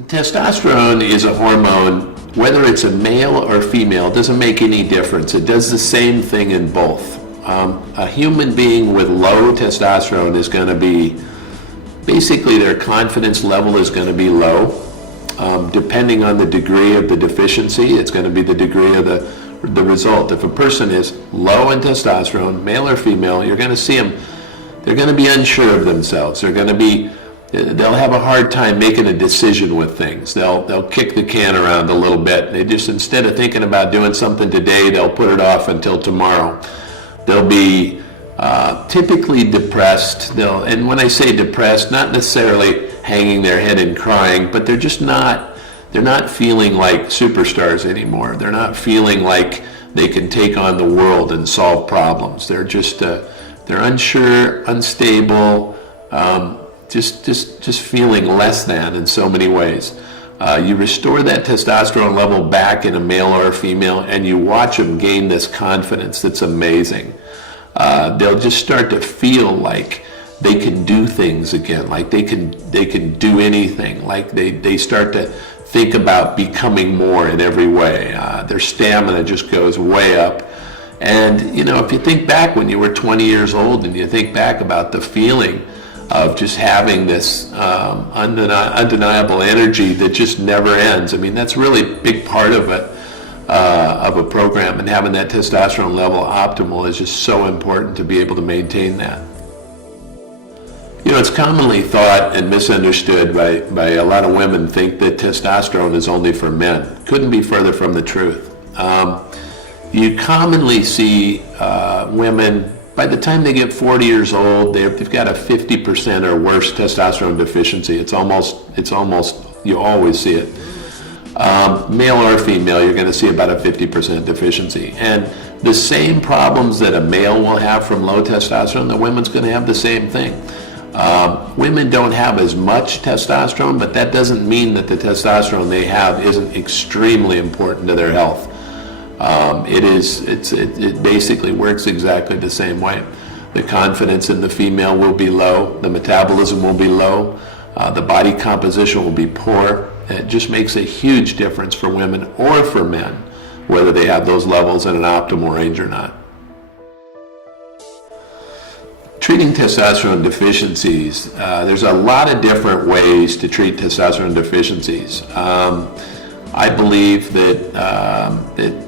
Testosterone is a hormone, whether it's a male or female, it doesn't make any difference. It does the same thing in both. A human being with low testosterone is going to be, basically their confidence level is going to be low. Depending on the degree of the deficiency, it's going to be the degree of the result. If a person is low in testosterone, male or female, you're going to see them, they're going to be unsure of themselves. They'll have a hard time making a decision with things. They'll kick the can around a little bit. They just, instead of thinking about doing something today, they'll put it off until tomorrow. They'll be typically depressed. And when I say depressed, not necessarily hanging their head and crying, but they're not feeling like superstars anymore. They're not feeling like they can take on the world and solve problems. They're just, they're unsure, unstable, just feeling less than in so many ways. You restore that testosterone level back in a male or a female, and you watch them gain this confidence that's amazing. They'll just start to feel like they can do things again, like they can do anything, like they start to think about becoming more in every way. Their stamina just goes way up. And you know, if you think back when you were 20 years old and you think back about the feeling of just having this undeniable energy that just never ends. I mean, that's really a big part of it, of a program, and having that testosterone level optimal is just so important to be able to maintain that. You know, it's commonly thought and misunderstood by a lot of women think that testosterone is only for men. Couldn't be further from the truth. You commonly see women, by the time they get 40 years old, they've got a 50% or worse testosterone deficiency. It's almost, you always see it. Male or female, you're going to see about a 50% deficiency. And the same problems that a male will have from low testosterone, the women's going to have the same thing. Women don't have as much testosterone, but that doesn't mean that the testosterone they have isn't extremely important to their health. It basically works exactly the same way. The confidence in the female will be low, the metabolism will be low, the body composition will be poor. It just makes a huge difference for women or for men, whether they have those levels in an optimal range or not. Treating testosterone deficiencies, there's a lot of different ways to treat testosterone deficiencies. I believe that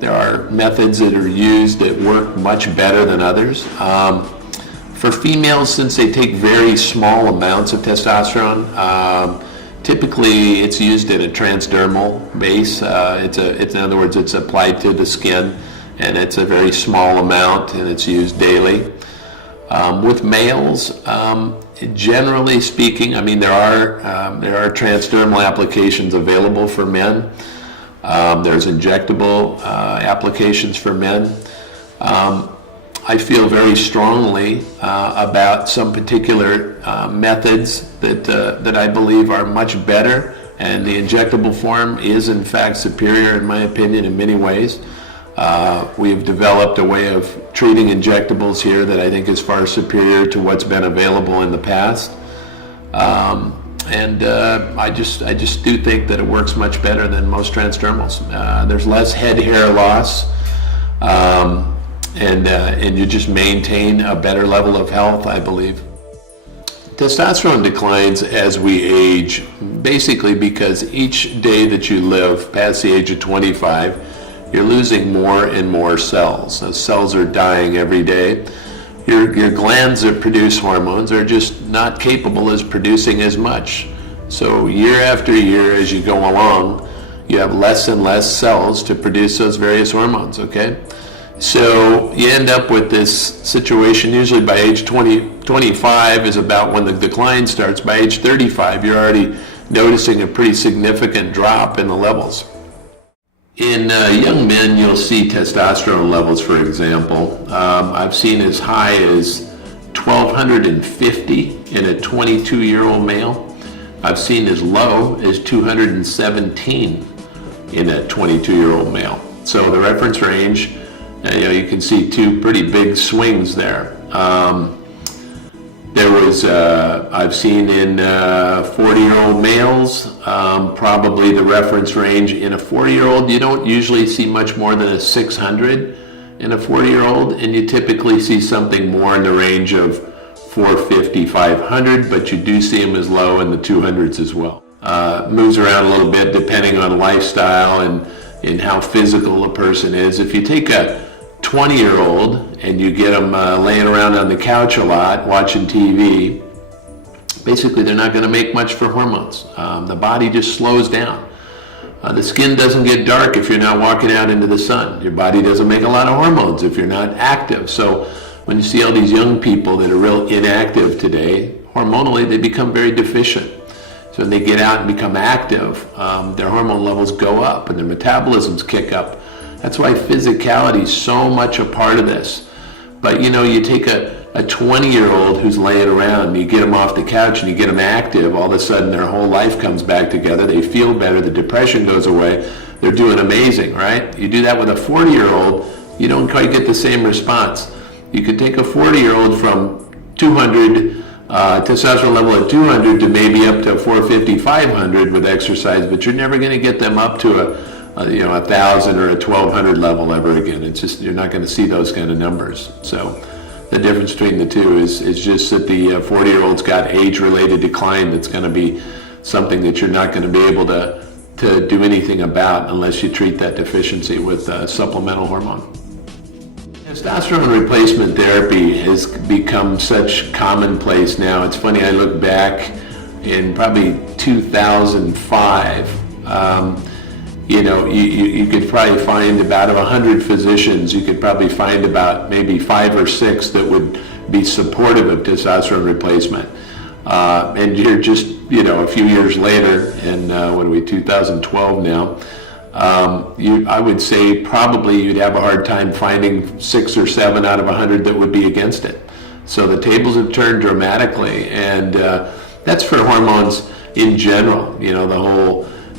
there are methods that are used that work much better than others. For females, since they take very small amounts of testosterone, typically it's used in a transdermal base. In other words, it's applied to the skin, and it's a very small amount, and it's used daily. With males, generally speaking, I mean, there are transdermal applications available for men. There's injectable applications for men. I feel very strongly about some particular methods that I believe are much better, and the injectable form is in fact superior in my opinion in many ways. We've developed a way of treating injectables here that I think is far superior to what's been available in the past. I just do think that it works much better than most transdermals. There's less head hair loss, and you just maintain a better level of health, I believe. Testosterone declines as we age, basically because each day that you live past the age of 25, you're losing more and more cells. Those cells are dying every day. Your glands that produce hormones are just not capable as producing as much. So year after year, as you go along, you have less and less cells to produce those various hormones, okay? So you end up with this situation, usually by age 25 is about when the decline starts. By age 35, you're already noticing a pretty significant drop in the levels. In young men, you'll see testosterone levels, for example. I've seen as high as 1,250 in a 22-year-old male. I've seen as low as 217 in a 22-year-old male. So the reference range, you can see two pretty big swings there. I've seen in 40-year-old males, probably the reference range in a 40-year-old, you don't usually see much more than a 600 in a 40-year-old, and you typically see something more in the range of 450, 500, but you do see them as low in the 200s as well. Moves around a little bit depending on lifestyle and how physical a person is. If you take a 20-year-old and you get them laying around on the couch a lot, watching TV, basically they're not going to make much for hormones. The body just slows down. The skin doesn't get dark if you're not walking out into the sun. Your body doesn't make a lot of hormones if you're not active. So when you see all these young people that are real inactive today, hormonally they become very deficient. So when they get out and become active, their hormone levels go up and their metabolisms kick up. That's why physicality is so much a part of this. But you take a 20-year-old who's laying around, and you get them off the couch and you get them active, all of a sudden their whole life comes back together, they feel better, the depression goes away, they're doing amazing, right? You do that with a 40-year-old, you don't quite get the same response. You could take a 40-year-old from 200, testosterone level at 200 to maybe up to 450, 500 with exercise, but you're never going to get them up to a 1,000 or a 1,200 level ever again. It's just, you're not going to see those kind of numbers. So the difference between the two is just that the 40-year-old's got age-related decline that's going to be something that you're not going to be able to do anything about unless you treat that deficiency with supplemental hormone. Testosterone replacement therapy has become such commonplace now. It's funny, I look back in probably 2005, you could probably find about 100 physicians, you could probably find about maybe 5 or 6 that would be supportive of testosterone replacement. And you're just, a few years later, in 2012 now, I would say probably you'd have a hard time finding 6 or 7 out of 100 that would be against it. So the tables have turned dramatically, and that's for hormones in general.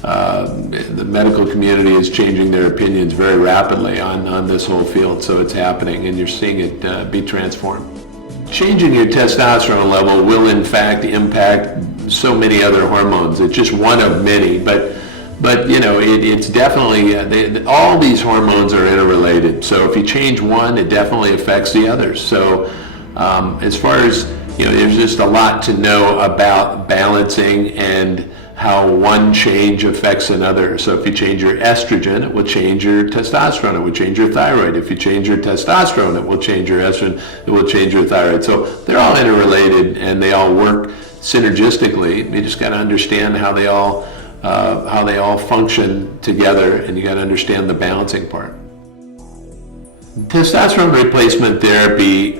The medical community is changing their opinions very rapidly on this whole field, so it's happening, and you're seeing it be transformed. Changing your testosterone level will in fact impact so many other hormones. It's just one of many, but it's definitely, all these hormones are interrelated. So if you change one, it definitely affects the others. So as far as, there's just a lot to know about balancing and how one change affects another. So if you change your estrogen, it will change your testosterone, it will change your thyroid. If you change your testosterone, it will change your estrogen, it will change your thyroid. So they're all interrelated and they all work synergistically. You just got to understand how they all function together, and you got to understand the balancing part. Testosterone replacement therapy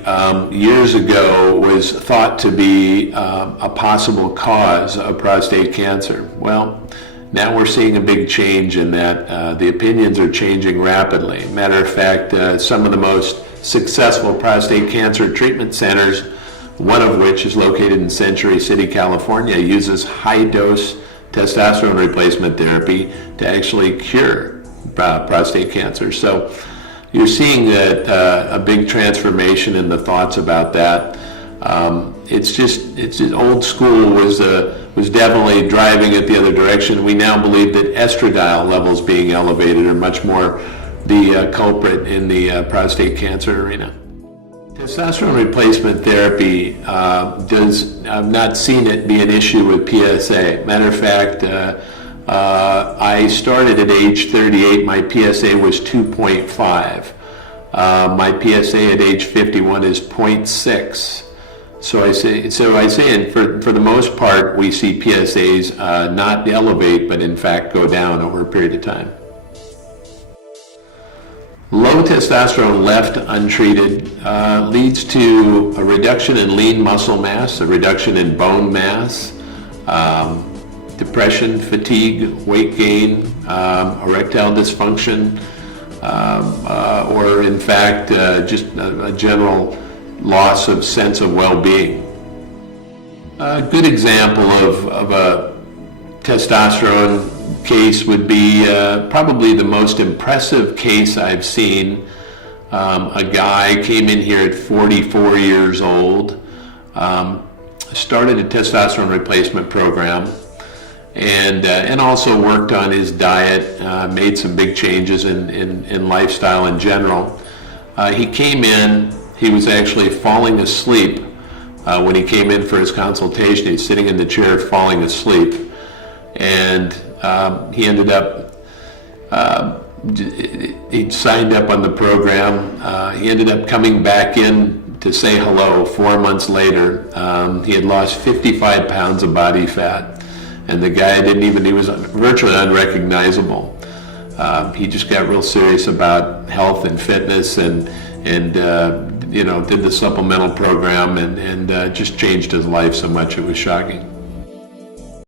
years ago was thought to be a possible cause of prostate cancer. Well, now we're seeing a big change in that. The opinions are changing rapidly. Matter of fact, some of the most successful prostate cancer treatment centers, one of which is located in Century City, California, uses high-dose testosterone replacement therapy to actually cure prostate cancer. So you're seeing a big transformation in the thoughts about that. It's just old school was definitely driving it the other direction. We now believe that estradiol levels being elevated are much more the culprit in the prostate cancer arena. Testosterone replacement therapy I've not seen it be an issue with PSA. Matter of fact, I started at age 38, my PSA was 2.5. My PSA at age 51 is 0.6. So I say, and for the most part, we see PSAs not elevate, but in fact go down over a period of time. Low testosterone left untreated leads to a reduction in lean muscle mass, a reduction in bone mass, depression, fatigue, weight gain, erectile dysfunction, or in fact just a general loss of sense of well-being. A good example of a testosterone case would be probably the most impressive case I've seen. A guy came in here at 44 years old. Started a testosterone replacement program, and also worked on his diet, made some big changes in lifestyle in general. He came in, he was actually falling asleep when he came in for his consultation. He's sitting in the chair falling asleep, and he ended up, he signed up on the program. He ended up coming back in to say hello 4 months later. He had lost 55 pounds of body fat, and the guy he was virtually unrecognizable. He just got real serious about health and fitness, and did the supplemental program, and just changed his life so much it was shocking.